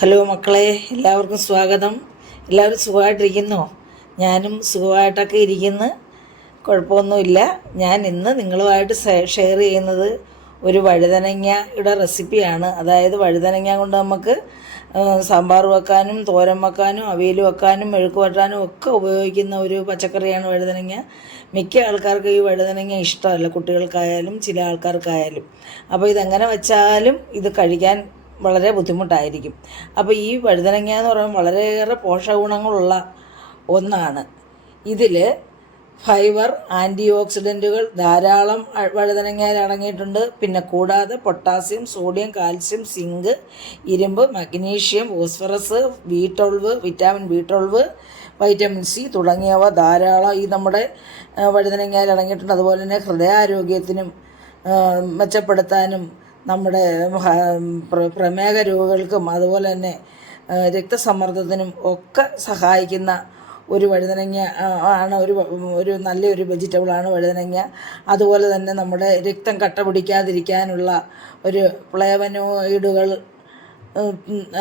Hello മക്കളെ എല്ലാവർക്കും സ്വാഗതം. എല്ലാവരും സുഖമായിട്ടിരിക്കുന്നു? ഞാനും സുഖമായിട്ടൊക്കെ ഇരിക്കുന്നു. കുഴപ്പമൊന്നുമില്ല. ഞാൻ ഇന്ന് നിങ്ങളുമായിട്ട് ഷെയർ ചെയ്യുന്നത് ഒരു വഴുതനങ്ങയുടെ റെസിപ്പിയാണ് അതായത് വഴുതനങ്ങ കൊണ്ട് നമുക്ക് സാമ്പാർ വെക്കാനും തോരൻ വെക്കാനും അവിയൽ വെക്കാനും മെഴുക്ക് വെട്ടാനും ഒക്കെ ഉപയോഗിക്കുന്ന ഒരു പച്ചക്കറിയാണ് വഴുതനങ്ങ. മിക്ക ആൾക്കാർക്കും ഈ വഴുതനങ്ങ ഇഷ്ടമല്ല. കുട്ടികൾക്കായാലും ചില ആൾക്കാർക്കായാലും. അപ്പോൾ ഇതെങ്ങനെ വെച്ചാലും ഇത് കഴിക്കാൻ വളരെ ബുദ്ധിമുട്ടായിരിക്കും. അപ്പോൾ ഈ വഴുതനങ്ങ എന്ന് പറയുമ്പോൾ വളരെയേറെ പോഷകഗുണങ്ങളുള്ള ഒന്നാണ്. ഇതിൽ ഫൈബർ ആന്റി ഓക്സിഡന്റുകൾ ധാരാളം വഴുതനങ്ങയിൽ അടങ്ങിയിട്ടുണ്ട്. പിന്നെ കൂടാതെ പൊട്ടാസ്യം സോഡിയം കാൽസ്യം സിങ്ക് ഇരുമ്പ് magnesium phosphorus B twelve vitamin B twelve vitamin C തുടങ്ങിയവ ധാരാളം ഈ നമ്മുടെ വഴുതനങ്ങയിൽ അടങ്ങിയിട്ടുണ്ട്. അതുപോലെ തന്നെ ഹൃദയാരോഗ്യത്തിനും മെച്ചപ്പെടുത്താനും നമ്മുടെ പ്രമേഹ രോഗികൾക്കും അതുപോലെ തന്നെ രക്തസമ്മർദ്ദത്തിനും ഒക്കെ സഹായിക്കുന്ന ഒരു വഴുതനങ്ങ ആണ് ഒരു ഒരു നല്ലൊരു വെജിറ്റബിളാണ് വഴുതനങ്ങ. അതുപോലെ തന്നെ നമ്മുടെ രക്തം കട്ട പിടിക്കാതിരിക്കാനുള്ള ഒരു പ്ലേവനോയിഡുകൾ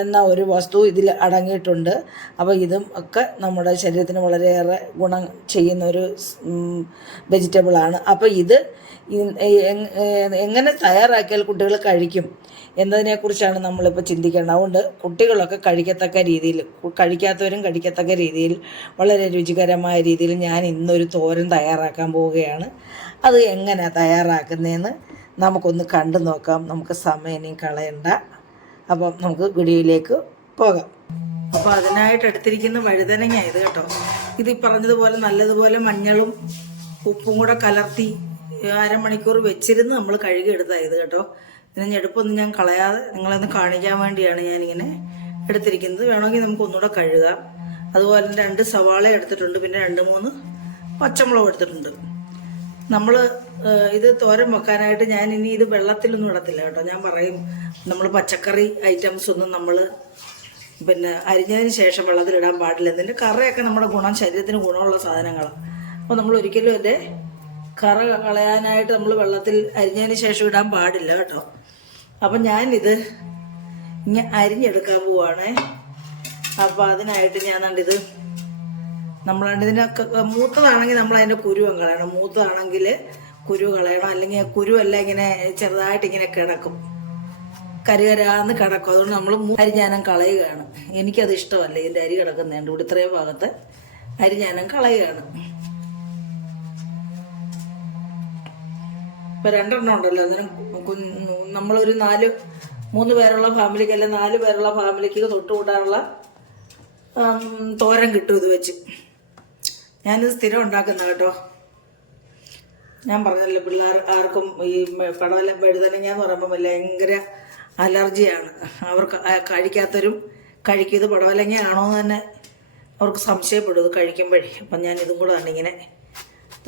എന്ന ഒരു വസ്തു ഇതിൽ അടങ്ങിയിട്ടുണ്ട്. അപ്പോൾ ഇതും ഒക്കെ നമ്മുടെ ശരീരത്തിന് വളരെയേറെ ഗുണം ചെയ്യുന്ന ഒരു വെജിറ്റബിളാണ് അപ്പോൾ ഇത് എങ്ങനെ തയ്യാറാക്കിയാൽ കുട്ടികൾ കഴിക്കും എന്നതിനെക്കുറിച്ചാണ് നമ്മളിപ്പോൾ ചിന്തിക്കേണ്ടത്. അതുകൊണ്ട് കുട്ടികളൊക്കെ കഴിക്കത്തക്ക രീതിയിൽ കഴിക്കാത്തവരും കഴിക്കത്തക്ക രീതിയിൽ വളരെ രുചികരമായ രീതിയിൽ ഞാൻ ഇന്നൊരു തോരൻ തയ്യാറാക്കാൻ പോവുകയാണ്. അത് എങ്ങനെ തയ്യാറാക്കുന്നതെന്ന് നമുക്കൊന്ന് കണ്ടു നോക്കാം. നമുക്ക് സമയം കളയണ്ട. അപ്പം നമുക്ക് വീഡിയോയിലേക്ക് പോകാം. അപ്പോൾ അതിനായിട്ട് എടുത്തിരിക്കുന്ന വഴുതനങ്ങ ഇത് കേട്ടോ. ഇത് ഈ പറഞ്ഞതുപോലെ നല്ലതുപോലെ മഞ്ഞളും ഉപ്പും കൂടെ കലർത്തി അരമണിക്കൂർ വെച്ചിരുന്ന് നമ്മൾ കഴുകി ഇത് കേട്ടോ. ഇതിന് ഞെടുപ്പൊന്നും ഞാൻ കളയാതെ നിങ്ങളൊന്ന് കാണിക്കാൻ വേണ്ടിയാണ് ഞാനിങ്ങനെ എടുത്തിരിക്കുന്നത്. വേണമെങ്കിൽ നമുക്ക് ഒന്നുകൂടെ കഴുകാം. അതുപോലെ രണ്ട് സവാള എടുത്തിട്ടുണ്ട്. പിന്നെ രണ്ട് മൂന്ന് പച്ചമുളക് എടുത്തിട്ടുണ്ട്. നമ്മൾ ഇത് തോരൻ വെക്കാനായിട്ട് ഞാൻ ഇനി ഇത് വെള്ളത്തിലൊന്നും ഇടത്തില്ല കേട്ടോ. ഞാൻ പറയും നമ്മൾ പച്ചക്കറി ഐറ്റംസ് ഒന്നും നമ്മൾ പിന്നെ അരിഞ്ഞതിന് ശേഷം വെള്ളത്തിലിടാൻ പാടില്ല. എന്നിട്ട് കറിയൊക്കെ നമ്മുടെ ഗുണം ശരീരത്തിന് ഗുണമുള്ള സാധനങ്ങളാണ് അപ്പോൾ നമ്മൾ ഒരിക്കലും എന്റെ കറ കളയാനായിട്ട് നമ്മൾ വെള്ളത്തിൽ അരിഞ്ഞതിന് ശേഷം ഇടാൻ പാടില്ല കേട്ടോ. അപ്പം ഞാനിത് ഇങ്ങനെ അരിഞ്ഞെടുക്കാൻ പോവാണേ. അപ്പോൾ അതിനായിട്ട് ഞാൻ കണ്ടിത് നമ്മളാണ്ട് ഇതിനൊക്കെ മൂത്തതാണെങ്കിൽ നമ്മൾ അതിന്റെ കുരുവും കളയണം. മൂത്തതാണെങ്കിൽ കുരു കളയണം. അല്ലെങ്കിൽ കുരുവല്ല ഇങ്ങനെ ചെറുതായിട്ട് ഇങ്ങനെ കിടക്കും. കരുകരാന്ന് കിടക്കും. അതുകൊണ്ട് നമ്മൾ അരിഞ്ഞാനം കളയുകയാണ്. എനിക്കത് ഇഷ്ടമല്ല. ഇതിന്റെ അരി കിടക്കുന്നതുകൊണ്ട് ഇവിടെ ഇത്രയും ഭാഗത്ത് അരിഞ്ഞാനം കളയുകയാണ്. ഇപ്പം രണ്ടെണ്ണം ഉണ്ടല്ലോ. അന്നേരം നമ്മളൊരു നാല് മൂന്ന് പേരുള്ള ഫാമിലിക്ക് അല്ലെ നാല് പേരുള്ള ഫാമിലിക്ക് തൊട്ടുകൂടാനുള്ള തോരൻ കിട്ടും ഇത് വെച്ച്. ഞാനിത് സ്ഥിരം ഉണ്ടാക്കുന്ന കേട്ടോ. ഞാൻ പറഞ്ഞല്ലോ പിള്ളേർ ആർക്കും ഈ പടവല വഴുതനങ്ങ എന്ന് പറയുമ്പോൾ ഭയങ്കര അലർജിയാണ്. അവർക്ക് കഴിക്കാത്തവരും കഴിക്കും ഇത് പടവലങ്ങ ആണോ എന്ന് തന്നെ അവർക്ക് സംശയപ്പെടും ഇത് കഴിക്കുമ്പോഴേ. അപ്പം ഞാൻ ഇതും കൂടെ തന്നെ ഇങ്ങനെ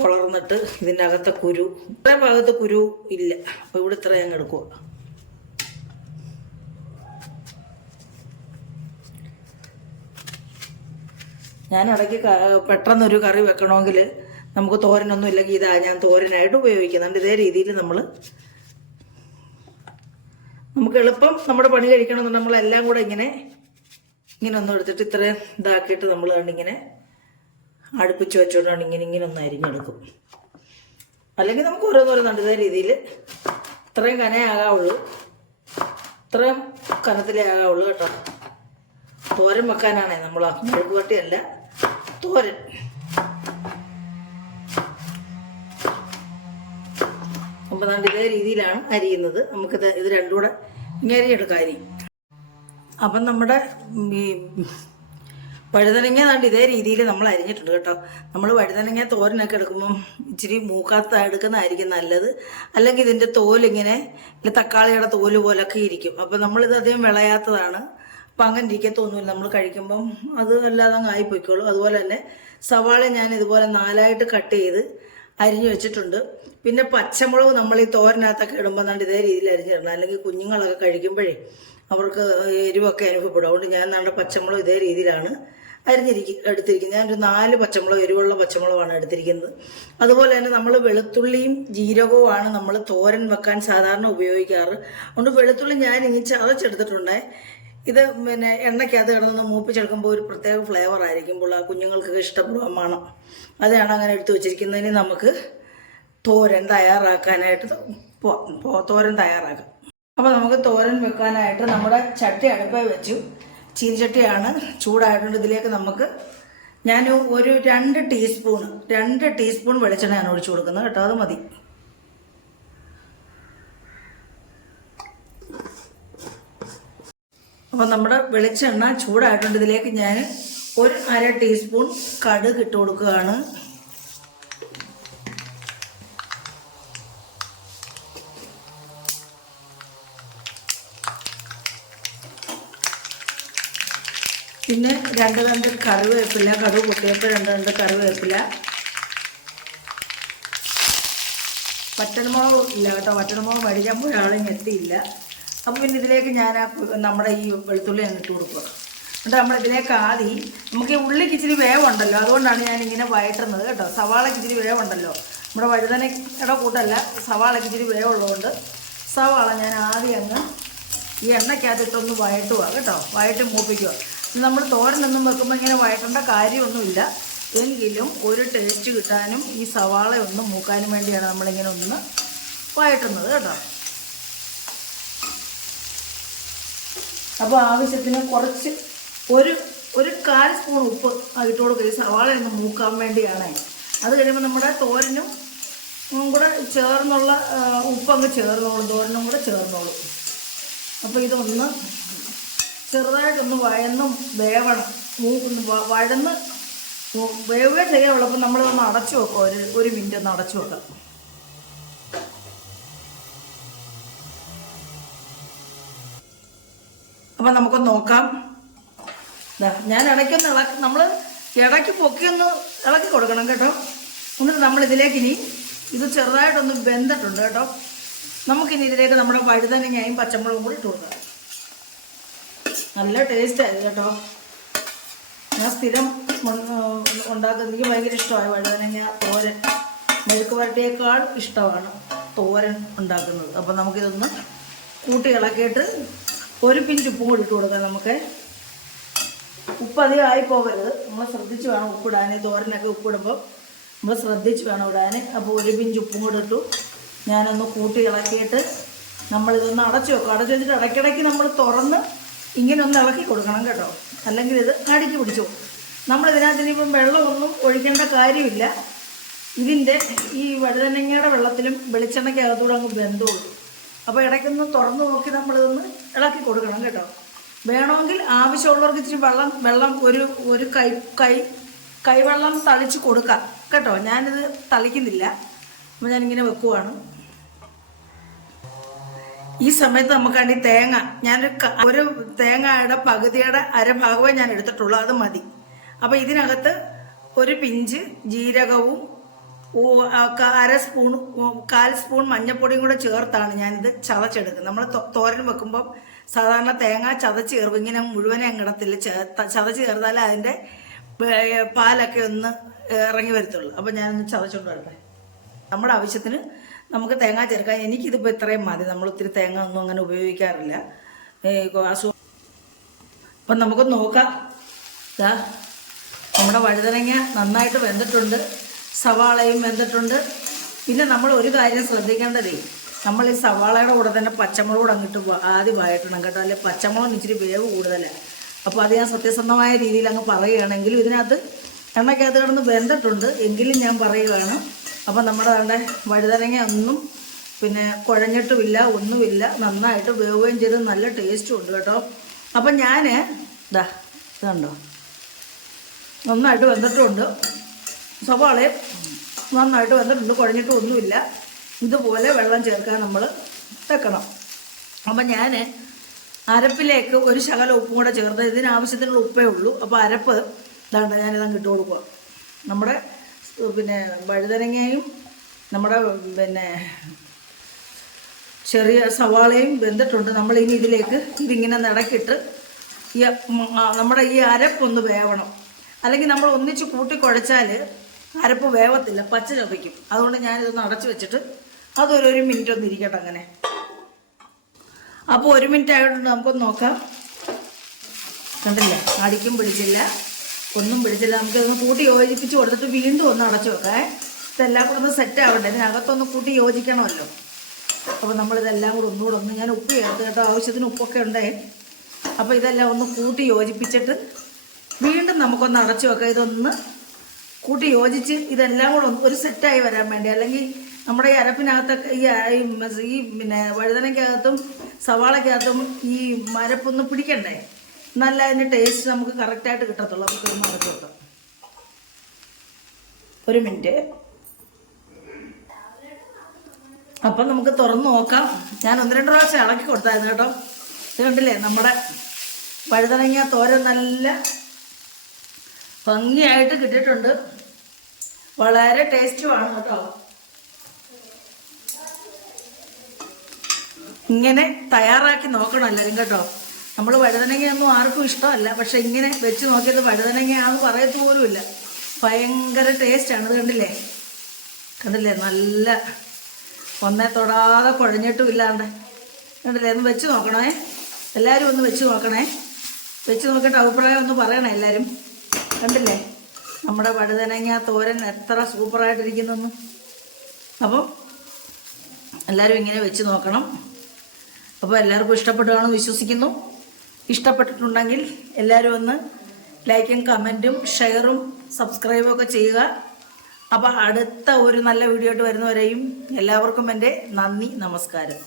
വളർന്നിട്ട് ഇതിന്റെ അകത്തെ കുരു. ഇത്ര ഭാഗത്ത് കുരു ഇല്ല. അപ്പോൾ ഇവിടെ ഇത്ര ഞങ്ങൾ എടുക്കുക ഞാൻ ഇടയ്ക്ക് പെട്ടെന്നൊരു കറി വെക്കണമെങ്കിൽ നമുക്ക് തോരനൊന്നും ഇല്ലെങ്കിൽ ഇതാ ഞാൻ തോരനായിട്ട് ഉപയോഗിക്കുന്നുണ്ട്. ഇതേ രീതിയിൽ നമ്മൾ നമുക്ക് എളുപ്പം നമ്മുടെ പണി കഴിക്കണമെന്ന് നമ്മളെല്ലാം കൂടെ ഇങ്ങനെ ഇങ്ങനെ ഒന്നും എടുത്തിട്ട് ഇത്രയും ഇതാക്കിയിട്ട് നമ്മൾ കണ്ടിങ്ങനെ അടുപ്പിച്ച് വെച്ചോണ്ടാണ് ഇങ്ങനെ ഇങ്ങനെ ഒന്ന് അരിഞ്ഞെടുക്കും. അല്ലെങ്കിൽ നമുക്ക് ഓരോന്നോരോന്നുണ്ട് ഇതേ രീതിയിൽ ഇത്രയും കനയാകാവുള്ളൂ. ഇത്രയും കനത്തിലേ ആകാവുള്ളൂ കേട്ടോ. തോരൻ വെക്കാനാണേ നമ്മൾ മുഴുക്ക് വട്ടിയല്ല തോരൻ. അപ്പം നമ്മൾ ഇതേ രീതിയിലാണ് അരിയുന്നത്. നമുക്കിത് ഇത് രണ്ടും കൂടെ ഇങ്ങനെ അരിയെടുക്കാം അരി. അപ്പം നമ്മുടെ ഈ വഴുതനങ്ങ ദാണ്ട് ഇതേ രീതിയിൽ നമ്മൾ അരിഞ്ഞിട്ടുണ്ട് കേട്ടോ. നമ്മൾ വഴുതനങ്ങ തോരനൊക്കെ എടുക്കുമ്പം ഇച്ചിരി മൂക്കാത്ത എടുക്കുന്നതായിരിക്കും നല്ലത്. അല്ലെങ്കിൽ ഇതിന്റെ തോലിങ്ങനെ തക്കാളിയുടെ തോൽ പോലൊക്കെ ഇരിക്കും. അപ്പം നമ്മളിത് അധികം വിളയാത്തതാണ്. അപ്പം അങ്ങനെ ഇരിക്കത്തൊന്നുമില്ല. നമ്മൾ കഴിക്കുമ്പം അത് അല്ലാതെ അങ്ങ് ആയിപ്പോയിക്കോളും. അതുപോലെ തന്നെ സവാള ഞാൻ ഇതുപോലെ നാലായിട്ട് കട്ട് ചെയ്ത് അരിഞ്ഞു വെച്ചിട്ടുണ്ട്. പിന്നെ പച്ചമുളക് നമ്മൾ ഈ തോരനകത്തൊക്കെ ഇടുമ്പോൾ നല്ല ഇതേ രീതിയിൽ അരിഞ്ഞിടണം അല്ലെങ്കിൽ കുഞ്ഞുങ്ങളൊക്കെ കഴിക്കുമ്പോഴേ അവർക്ക് എരിവൊക്കെ അനുഭവപ്പെടും. അതുകൊണ്ട് ഞാൻ നല്ല പച്ചമുളക് ഇതേ രീതിയിലാണ് അരിഞ്ഞിരിക്കും എടുത്തിരിക്കുന്നത്. ഞാനൊരു നാല് പച്ചമുളക് എരിവുള്ള പച്ചമുളകാണ് എടുത്തിരിക്കുന്നത്. അതുപോലെ തന്നെ നമ്മൾ വെളുത്തുള്ളിയും ജീരകവുമാണ് നമ്മൾ തോരൻ വെക്കാൻ സാധാരണ ഉപയോഗിക്കാറ്. അതുകൊണ്ട് വെളുത്തുള്ളി ഞാൻ ഇനി ചതച്ചെടുത്തിട്ടുണ്ട്. ഇത് പിന്നെ എണ്ണയ്ക്കകത്ത് കിടന്ന് മൂപ്പിച്ചെടുക്കുമ്പോൾ ഒരു പ്രത്യേക ഫ്ലേവർ ആയിരിക്കുമ്പോൾ ആ കുഞ്ഞുങ്ങൾക്കൊക്കെ ഇഷ്ടപ്പെടുക മണം. അതാണ് അങ്ങനെ എടുത്തു വെച്ചിരിക്കുന്നതിന് നമുക്ക് തോരൻ തയ്യാറാക്കാനായിട്ട് തോരൻ തയ്യാറാക്കാം. അപ്പോൾ നമുക്ക് തോരൻ വെക്കാനായിട്ട് നമ്മുടെ ചട്ടി അടുപ്പേ വെച്ചു. ചീനിച്ചട്ടിയാണ് ചൂടായിട്ടുണ്ട് ഇതിലേക്ക് നമുക്ക് ഞാൻ ഒരു രണ്ട് ടീസ്പൂൺ രണ്ട് ടീസ്പൂൺ വെളിച്ചെണ്ണയാണ് ഒഴിച്ചു കൊടുക്കുന്നത് കേട്ടോ അത് മതി. അപ്പോൾ നമ്മുടെ വെളിച്ചെണ്ണ ചൂടായിട്ടുണ്ട് ഇതിലേക്ക് ഞാൻ ഒരു അര ടീസ്പൂൺ കടുക് ഇട്ട് കൊടുക്കുകയാണ് പിന്നെ രണ്ട് രണ്ട് കറിവേപ്പില കടുവ് പൊട്ടിയപ്പോൾ രണ്ട് രണ്ട് കറിവേപ്പില. വറ്റൽമുളക് ഇല്ല കേട്ടോ വറ്റൽമുളക് മേടിക്കാൻ എത്തിയില്ല. അപ്പോൾ പിന്നെ ഇതിലേക്ക് ഞാൻ ആ നമ്മുടെ ഈ വെളുത്തുള്ളി ഞാൻ ഇട്ട് കൊടുക്കുക. എന്നിട്ട് നമ്മളിതിലേക്ക് ആദ്യം നമുക്ക് ഈ ഉള്ളിക്ക് ഇച്ചിരി വേവുണ്ടല്ലോ അതുകൊണ്ടാണ് ഞാൻ ഇങ്ങനെ വയറ്റുന്നത് കേട്ടോ. സവാളയ്ക്ക് ഇച്ചിരി വേവുണ്ടല്ലോ. നമ്മുടെ വഴുതനയുടെ കൂട്ടല്ല സവാളയ്ക്ക് ഇച്ചിരി വേവുള്ളതുകൊണ്ട് സവാള ഞാൻ ആദ്യം അങ്ങ് ഈ എണ്ണയ്ക്കകത്തിട്ടൊന്ന് വയറ്റുക കേട്ടോ. വയറ്റ് മൂപ്പിക്കുക. നമ്മൾ തോരനൊന്നും വെക്കുമ്പോൾ ഇങ്ങനെ വഴക്കേണ്ട കാര്യമൊന്നുമില്ല. എങ്കിലും ഒരു ടേസ്റ്റ് കിട്ടാനും ഈ സവാള ഒന്ന് മൂക്കാനും വേണ്ടിയാണ് നമ്മളിങ്ങനെ ഒന്ന് വയറ്റുന്നത് കേട്ടോ. അപ്പോൾ ആവശ്യത്തിന് കുറച്ച് ഒരു ഒരു കാൽ സ്പൂൺ ഉപ്പ് ഇട്ട് കൊടുക്കുക. ഈ സവാള ഒന്ന് മൂക്കാൻ വേണ്ടിയാണ്. അത് കഴിയുമ്പോൾ നമ്മുടെ തോരനും കൂടെ ചേർന്നുള്ള ഉപ്പങ്ങ് ചേർന്നോളും. തോരനും കൂടെ ചേർന്നോളും. അപ്പോൾ ഇതൊന്ന് ചെറുതായിട്ടൊന്ന് വഴന്നും വേവണം. വഴന്ന് വേവുകയും ചെയ്യാവുള്ളൂ അപ്പം നമ്മളൊന്ന് അടച്ചു വെക്കാം. ഒരു ഒരു മിനിറ്റ് ഒന്ന് അടച്ചു വെക്കാം. അപ്പം നമുക്കൊന്ന് നോക്കാം. ഞാൻ ഇടയ്ക്കൊന്ന് ഇളക്കി നമ്മൾ ഇടയ്ക്ക് പൊക്കിയൊന്ന് ഇളക്കി കൊടുക്കണം കേട്ടോ. എന്നിട്ട് നമ്മൾ ഇതിലേക്ക് ഇനി ഇത് ചെറുതായിട്ടൊന്ന് വെന്തിട്ടുണ്ട് കേട്ടോ. നമുക്കിനി ഇതിലേക്ക് നമ്മുടെ വഴുതനങ്ങയും പച്ചമുളകും കൂടി ഇട്ട് കൊടുക്കാം. നല്ല ടേസ്റ്റ് ആയിരുന്നു കേട്ടോ. ഞാൻ സ്ഥിരം ഉണ്ടാക്കുന്ന എനിക്ക് ഭയങ്കര ഇഷ്ടമായി വഴുതനങ്ങ തോരൻ മെഴുക്ക് വരട്ടിയേക്കാൾ ഇഷ്ടമാണ് തോരൻ ഉണ്ടാക്കുന്നത്. അപ്പം നമുക്കിതൊന്ന് കൂട്ടി ഇളക്കിയിട്ട് ഒരു പിഞ്ച് ഉപ്പും കൂടി കൊടുക്കാം നമുക്ക്. ഉപ്പ് അധികം ആയി പോകരുത്. നമ്മൾ ശ്രദ്ധിച്ച് വേണം ഉപ്പിടാൻ തോരനൊക്കെ ഉപ്പിടുമ്പോൾ നമ്മൾ ശ്രദ്ധിച്ച് വേണം ഇടാൻ അപ്പോൾ ഒരു പിഞ്ച് ഉപ്പും കൂടി ഇട്ടു. ഞാനൊന്ന് കൂട്ടി ഇളക്കിയിട്ട് നമ്മളിതൊന്ന് അടച്ചു വെക്കും. അടച്ചു വെച്ചിട്ട് ഇടയ്ക്കിടയ്ക്ക് നമ്മൾ തുറന്ന് ഇങ്ങനെ ഒന്ന് ഇളക്കി കൊടുക്കണം കേട്ടോ. അല്ലെങ്കിൽ ഇത് അടിക്ക് പിടിച്ചു. നമ്മൾ ഇതിനകത്ത് ഇനിയിപ്പം വെള്ളമൊന്നും ഒഴിക്കേണ്ട കാര്യമില്ല. ഇതിന്റെ ഈ വഴുതനങ്ങയുടെ വെള്ളത്തിലും വെളിച്ചെണ്ണയ്ക്കകത്തൂടെ അങ്ങ് ബന്ധമുള്ളൂ അപ്പോൾ ഇടയ്ക്കൊന്ന് തുറന്നു നോക്കി നമ്മളിതൊന്ന് ഇളക്കി കൊടുക്കണം കേട്ടോ. വേണമെങ്കിൽ ആവശ്യമുള്ളവർക്ക് ഇച്ചിരി വെള്ളം വെള്ളം ഒരു ഒരു കൈ കൈ കൈവെള്ളം തളിച്ച് കൊടുക്കാം. കേട്ടോ ഞാനിത് തളിക്കുന്നില്ല. അപ്പോൾ ഞാനിങ്ങനെ വെക്കുവാണ്. ഈ സമയത്ത് നമുക്കാണ് ഈ തേങ്ങ ഞാൻ ഒരു തേങ്ങയുടെ പകുതിയുടെ അരഭാഗമേ ഞാൻ എടുത്തിട്ടുള്ളൂ അത് മതി. അപ്പോൾ ഇതിനകത്ത് ഒരു പിഞ്ച് ജീരകവും അര സ്പൂൺ കാൽ സ്പൂൺ മഞ്ഞൾപ്പൊടിയും കൂടെ ചേർത്താണ് ഞാനിത് ചതച്ചെടുക്കുന്നത്. നമ്മൾ തോരൻ വെക്കുമ്പോൾ സാധാരണ തേങ്ങ ചതച്ച് ചേർക്കും ഇങ്ങനെ മുഴുവനെ അങ്ങിടത്തില്ല ചതച്ച് ചേർത്താലേ അതിന്റെ പാലൊക്കെ ഒന്ന് ഇറങ്ങി വരത്തുള്ളൂ. അപ്പം ഞാനൊന്ന് ചതച്ചുകൊണ്ട് വരട്ടെ. നമ്മുടെ ആവശ്യത്തിന് നമുക്ക് തേങ്ങ ചേർക്കാം എനിക്കിതിപ്പോൾ ഇത്രയും മതി. നമ്മൾ ഒത്തിരി തേങ്ങ ഒന്നും അങ്ങനെ ഉപയോഗിക്കാറില്ല അസുഖം അപ്പം നമുക്ക് നോക്കാം. ഇതാ നമ്മുടെ വഴുതനങ്ങ നന്നായിട്ട് വെന്തിട്ടുണ്ട്. സവാളയും വെന്തിട്ടുണ്ട്. പിന്നെ നമ്മൾ ഒരു കാര്യം ശ്രദ്ധിക്കേണ്ടതേ നമ്മൾ ഈ സവാളയുടെ കൂടെ തന്നെ പച്ചമുളക് കൂടെ അങ്ങോട്ട് ആദ്യം വഴറ്റണം കേട്ടോ. അല്ലെങ്കിൽ പച്ചമുളക് ഇച്ചിരി വേവ് കൂടുതലാണ് അപ്പോൾ അത് ഞാൻ സത്യസന്ധമായ രീതിയിൽ അങ്ങ് പറയുകയാണെങ്കിലും ഇതിനകത്ത് എണ്ണയ്ക്കകത്ത് കിടന്ന് വെന്തിട്ടുണ്ട്. എങ്കിലും ഞാൻ പറയുകയാണ് അപ്പോൾ നമ്മുടെ അവിടെ വഴുതനങ്ങ ഒന്നും പിന്നെ കുഴഞ്ഞിട്ടുമില്ല ഒന്നുമില്ല. നന്നായിട്ട് വേവുകയും ചെയ്ത്. നല്ല ടേസ്റ്റും ഉണ്ട് കേട്ടോ. അപ്പം ഞാൻ ഇതാ ഇതുണ്ടോ നന്നായിട്ട് വെന്തിട്ടുണ്ട്. സവാളയും നന്നായിട്ട് വെന്തിട്ടുണ്ട്. കുഴഞ്ഞിട്ടും ഒന്നുമില്ല ഇതുപോലെ വെള്ളം ചേർക്കാൻ നമ്മൾ വെക്കണം. അപ്പം ഞാൻ അരപ്പിലേക്ക് ഒരു ശകലം ഉപ്പും കൂടെ ചേർത്ത് ഇതിനാവശ്യത്തിനുള്ള ഉപ്പേ ഉള്ളൂ. അപ്പോൾ അരപ്പ് ഇതാണ്ട് ഞാനിതങ്ങ് ഇട്ട് കൊടുക്കുക നമ്മുടെ പിന്നെ വഴുതനങ്ങയും നമ്മുടെ പിന്നെ ചെറിയ സവാളയും വെന്തിട്ടുണ്ട്. നമ്മൾ ഇനി ഇതിലേക്ക് ഇതിങ്ങനെ നടക്കിട്ട് ഈ നമ്മുടെ ഈ അരപ്പൊന്ന് വേവണം. അല്ലെങ്കിൽ നമ്മൾ ഒന്നിച്ച് കൂട്ടി കുഴച്ചാൽ അരപ്പ് വേവത്തില്ല പച്ച ചതയ്ക്കും. അതുകൊണ്ട് ഞാനിതൊന്ന് അടച്ചു വെച്ചിട്ട് അതൊരു ഒരു മിനിറ്റ് ഒന്ന് ഇരിക്കട്ടെ അങ്ങനെ. അപ്പോൾ ഒരു മിനിറ്റ് ആയതുകൊണ്ട് നമുക്കൊന്ന് നോക്കാം. കണ്ടില്ല? അടിക്കും പിടിച്ചില്ല ഒന്നും പിടിച്ചില്ല. നമുക്ക് ഒന്ന് കൂട്ടി യോജിപ്പിച്ച് കൊടുത്തിട്ട് വീണ്ടും ഒന്ന് അടച്ചു വെക്കാം ഇതെല്ലാം കൂടെ ഒന്ന് സെറ്റ് ആവണ്ടേ ഇതിനകത്തൊന്ന് കൂട്ടി യോജിക്കണമല്ലോ. അപ്പോൾ നമ്മളിതെല്ലാം കൂടെ ഒന്നുകൂടെ ഒന്ന് ഞാൻ ഉപ്പ് ചേർത്ത് കേട്ടോ. ആവശ്യത്തിന് ഉപ്പൊക്കെ ഉണ്ടേ. അപ്പോൾ ഇതെല്ലാം ഒന്ന് കൂട്ടി യോജിപ്പിച്ചിട്ട് വീണ്ടും നമുക്കൊന്ന് അടച്ചു വെക്കാം ഇതൊന്ന് കൂട്ടി യോജിച്ച് ഇതെല്ലാം കൂടെ ഒരു സെറ്റായി വരാൻ വേണ്ടി. അല്ലെങ്കിൽ നമ്മുടെ ഈ അരപ്പിനകത്തൊക്കെ ഈ ഈ പിന്നെ വഴുതനയ്ക്കകത്തും സവാളക്കകത്തും ഈ മരപ്പൊന്ന് പിടിക്കണ്ടേ? നല്ല അതിന്റെ ടേസ്റ്റ് നമുക്ക് കറക്റ്റായിട്ട് കിട്ടത്തുള്ളൂ. നമുക്ക് കുറുമ അടച്ചു വെക്കാം ഒരു മിനിറ്റ്. അപ്പം നമുക്ക് തുറന്ന് നോക്കാം. ഞാൻ ഒന്ന് രണ്ട് പ്രാവശ്യം ഇളക്കി കൊടുത്തായിരുന്നു കേട്ടോ. ഇത് കണ്ടില്ലേ? നമ്മുടെ വഴുതനങ്ങ തോരൻ നല്ല ഭംഗിയായിട്ട് കിട്ടിയിട്ടുണ്ട്. വളരെ ടേസ്റ്റുമാണ് കേട്ടോ. ഇങ്ങനെ തയ്യാറാക്കി നോക്കണം എല്ലാവരും കേട്ടോ. നമ്മൾ വഴുതനങ്ങയൊന്നും ആർക്കും ഇഷ്ടമല്ല. പക്ഷെ ഇങ്ങനെ വെച്ച് നോക്കിയത് വഴുതനങ്ങയാണെന്ന് പറയത്ത് പോലുമില്ല. ഭയങ്കര ടേസ്റ്റാണ്. ഇത് കണ്ടില്ലേ? കണ്ടില്ലേ? നല്ല ഒന്നേ തൊടാതെ കുഴഞ്ഞിട്ടും ഇല്ലാണ്ട്. കണ്ടില്ലേ? ഒന്ന് വെച്ച് നോക്കണേ. എല്ലാവരും ഒന്ന് വെച്ച് നോക്കണേ. വെച്ച് നോക്കിയിട്ട് അഭിപ്രായം ഒന്ന് പറയണേ എല്ലാവരും കണ്ടില്ലേ? നമ്മുടെ വഴുതനങ്ങ തോരൻ എത്ര സൂപ്പറായിട്ടിരിക്കുന്നെന്ന്. അപ്പോൾ എല്ലാവരും ഇങ്ങനെ വെച്ച് നോക്കണം. അപ്പോൾ എല്ലാവർക്കും ഇഷ്ടപ്പെടുകയാണെന്ന് വിശ്വസിക്കുന്നു. ഇഷ്ടപ്പെട്ടിട്ടുണ്ടെങ്കിൽ എല്ലാവരും ഒന്ന് ലൈക്കും കമന്റും ഷെയറും സബ്സ്ക്രൈബും ഒക്കെ ചെയ്യുക. അപ്പോൾ അടുത്ത ഒരു നല്ല വീഡിയോ ആയിട്ട് വരുന്നവരെയും എല്ലാവർക്കും എന്റെ നന്ദി നമസ്കാരം.